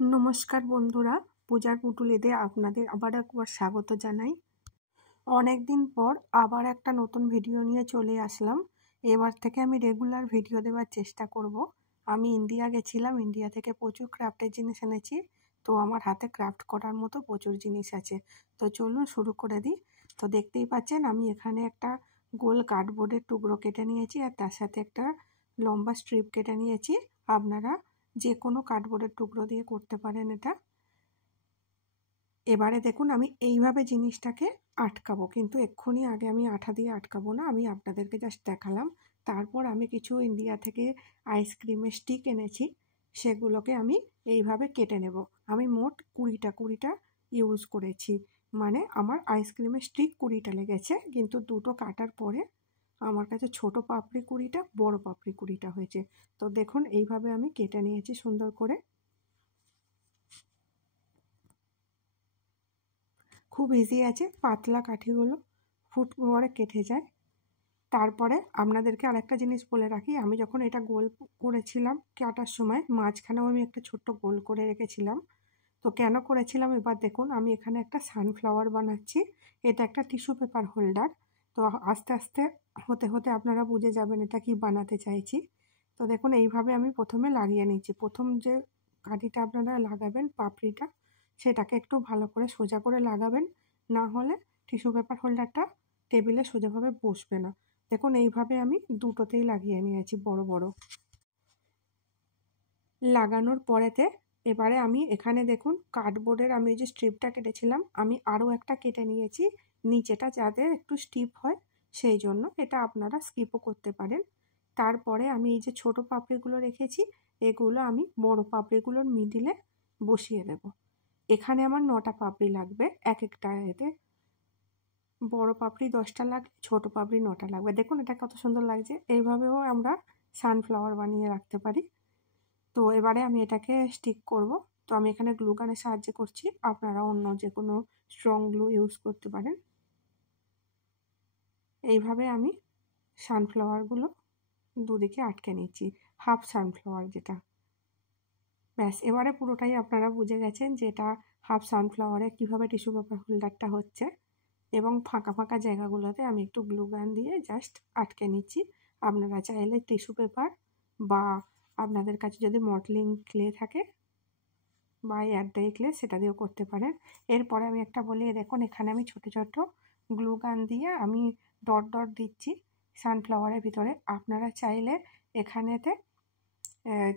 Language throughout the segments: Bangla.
নমস্কার বন্ধুরা, পূজার পুটুলিতে আপনাদের আবার একবার স্বাগত জানাই। অনেক দিন পর আবার একটা নতুন ভিডিও নিয়ে চলে আসলাম। এবার থেকে আমি রেগুলার ভিডিও দেওয়ার চেষ্টা করব। আমি ইন্ডিয়া গেছিলাম, ইন্ডিয়া থেকে প্রচুর ক্রাফটের জিনিস এনেছি। তো আমার হাতে ক্রাফট করার মতো প্রচুর জিনিস আছে। তো চলুন শুরু করে দিই। তো দেখতেই পাচ্ছেন আমি এখানে একটা গোল কার্ডবোর্ডের টুকরো কেটে নিয়েছি আর তার সাথে একটা লম্বা স্ট্রিপ কেটে নিয়েছি। আপনারা যে কোনো কার্ডবোর্ডের টুকরো দিয়ে করতে পারেন এটা। এবারে দেখুন আমি এইভাবে জিনিসটাকে আটকাবো, কিন্তু এক্ষুনি আগে আমি আঠা দিয়ে আটকাবো না, আমি আপনাদেরকে জাস্ট দেখালাম। তারপর আমি কিছু ইন্ডিয়া থেকে আইসক্রিমের স্টিক এনেছি, সেগুলোকে আমি এইভাবে কেটে নেব। আমি মোট কুড়িটা ইউজ করেছি, মানে আমার আইসক্রিমের স্টিক 20টা লেগেছে, কিন্তু দুটো কাটার পরে আমার কাছে ছোট পাপড়ি 20টা, বড় পাপড়ি 20টা হয়েছে। তো দেখুন এইভাবে আমি কেটে নিয়েছি সুন্দর করে। খুব ইজি আছে, পাতলা কাঠিগুলো ফুট করে কেটে যায়। তারপরে আপনাদেরকে আরেকটা জিনিস বলে রাখি, আমি যখন এটা গোল করেছিলাম কাটার সময় মাঝখানেও আমি একটা ছোট্ট গোল করে রেখেছিলাম। তো কেন করেছিলাম এবার দেখুন, আমি এখানে একটা সানফ্লাওয়ার বানাচ্ছি। এটা একটা টিস্যু পেপার হোল্ডার। তো আস্তে আস্তে হতে হতে আপনারা বুঝে যাবেন এটা কি বানাতে চাইছি। তো দেখুন এইভাবে আমি প্রথমে লাগিয়ে নিচ্ছি। প্রথম যে কাঠিটা আপনারা লাগাবেন পাপড়িটা, সেটাকে একটু ভালো করে সোজা করে লাগাবেন, না হলে টিস্যু পেপার হোল্ডারটা টেবিলে সোজাভাবে বসবে না। দেখুন এইভাবে আমি দুটোতেই লাগিয়ে নিয়েছি বড় বড়। লাগানোর পরেতে এবারে আমি এখানে দেখুন কার্ডবোর্ডের আমি যে স্ট্রিপটা কেটেছিলাম আমি আরও একটা কেটে নিয়েছি, নিচেটা যাতে একটু স্টিপ হয় সেই জন্য। এটা আপনারা স্কিপও করতে পারেন। তারপরে আমি এই যে ছোট পাপড়িগুলো রেখেছি, এগুলো আমি বড় পাপড়িগুলোর মিডিলে বসিয়ে দেব। এখানে আমার 9টা পাপড়ি লাগবে এক একটা এতে। বড় পাপড়ি 10টা লাগবে, ছোট পাপড়ি 9টা লাগবে। দেখুন এটা কত সুন্দর লাগছে। এইভাবেও আমরা সানফ্লাওয়ার বানিয়ে রাখতে পারি। তো এবারে আমি এটাকে স্টিক করব। তো আমি এখানে গ্লু গানের সাহায্যে করছি, আপনারা অন্য যে কোনো স্ট্রং গ্লু ইউজ করতে পারেন। এইভাবে আমি সানফ্লাওয়ারগুলো দুদিকে আটকে নিচ্ছি, হাফ সানফ্লাওয়ার যেটা। ব্যাস, এবারে পুরোটাই আপনারা বুঝে গেছেন যে এটা হাফ সানফ্লাওয়ারে কীভাবে টিস্যু পেপার হোল্ডারটা হচ্ছে। এবং ফাঁকা ফাঁকা জায়গাগুলোতে আমি একটু গ্লু গান দিয়ে জাস্ট আটকে নিচ্ছি। আপনারা চাইলে টিস্যু পেপার বা আপনাদের কাছে যদি মডেলিং ক্লে থাকে বা এয়ারড্রাই ক্লে সেটা দিয়েও করতে পারেন। এরপরে আমি একটা বলি, দেখুন এখানে আমি ছোটো ছোটো গ্লু গান দিয়ে আমি ডট ডট দিচ্ছি সানফ্লাওয়ারের ভিতরে। আপনারা চাইলে এখানেতে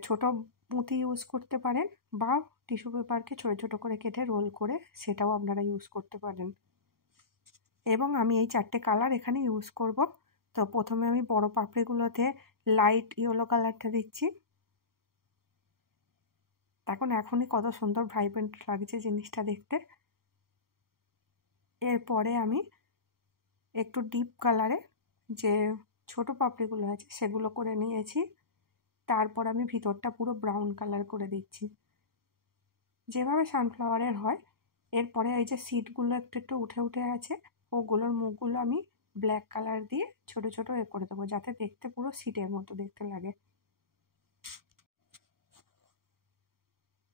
ছোটো পুঁতি ইউজ করতে পারেন বা টিস্যু পেপারকে ছোটো ছোটো করে কেটে রোল করে সেটাও আপনারা ইউজ করতে পারেন। এবং আমি এই 4টে কালার এখানে ইউজ করব। তো প্রথমে আমি বড় পাপড়িগুলোতে লাইট ইয়েলো কালারটা দিচ্ছি। এখনই কত সুন্দর ভাইব্রেন্ট লাগছে জিনিসটা দেখতে। এরপরে আমি একটু ডিপ কালারে যে ছোট পাপড়িগুলো আছে সেগুলো করে নিয়েছি। তারপর আমি ভিতরটা পুরো ব্রাউন কালার করে দিচ্ছি, যেভাবে সানফ্লাওয়ারের হয়। এরপরে এই যে সিডগুলো একটু একটু উঠে উঠে আছে, ওগুলোর মুখগুলো আমি ব্ল্যাক কালার দিয়ে ছোট ছোট করে দেবো, যাতে দেখতে পুরো সিডের মতো দেখতে লাগে।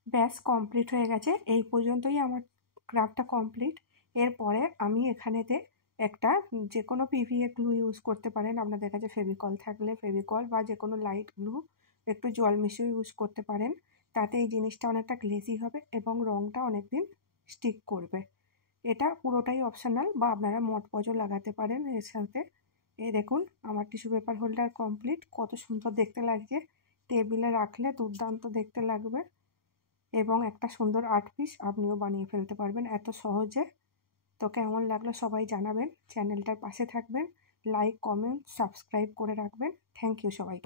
ব্যাস, কমপ্লিট হয়ে গেছে। এই পর্যন্তই আমার ক্রাফটটা কমপ্লিট। এরপরে আমি এখানেতে একটা যে কোনো পিভিএ গ্লু ইউজ করতে পারেন। আপনাদের কাছে ফেভিকল থাকলে ফেভিকল বা যে কোনো লাইট গ্লু একটু জল মিশিয়ে ইউজ করতে পারেন। তাতে এই জিনিসটা অনেকটা গ্লেজি হবে এবং রঙটা অনেকদিন স্টিক করবে। এটা পুরোটাই অপশনাল, বা আপনারা মটপজও লাগাতে পারেন এর সাথে। এই দেখুন আমার টিস্যু পেপার হোল্ডার কমপ্লিট। কত সুন্দর দেখতে লাগছে, টেবিলে রাখলে দুর্দান্ত দেখতে লাগবে। এবং একটা সুন্দর আর্ট পিস আপনিও বানিয়ে ফেলতে পারবেন এত সহজে। তো কেমন লাগলো সবাই জানাবেন, চ্যানেলটার পাশে থাকবেন, লাইক কমেন্ট সাবস্ক্রাইব করে রাখবেন। থ্যাংক ইউ সবাইকে।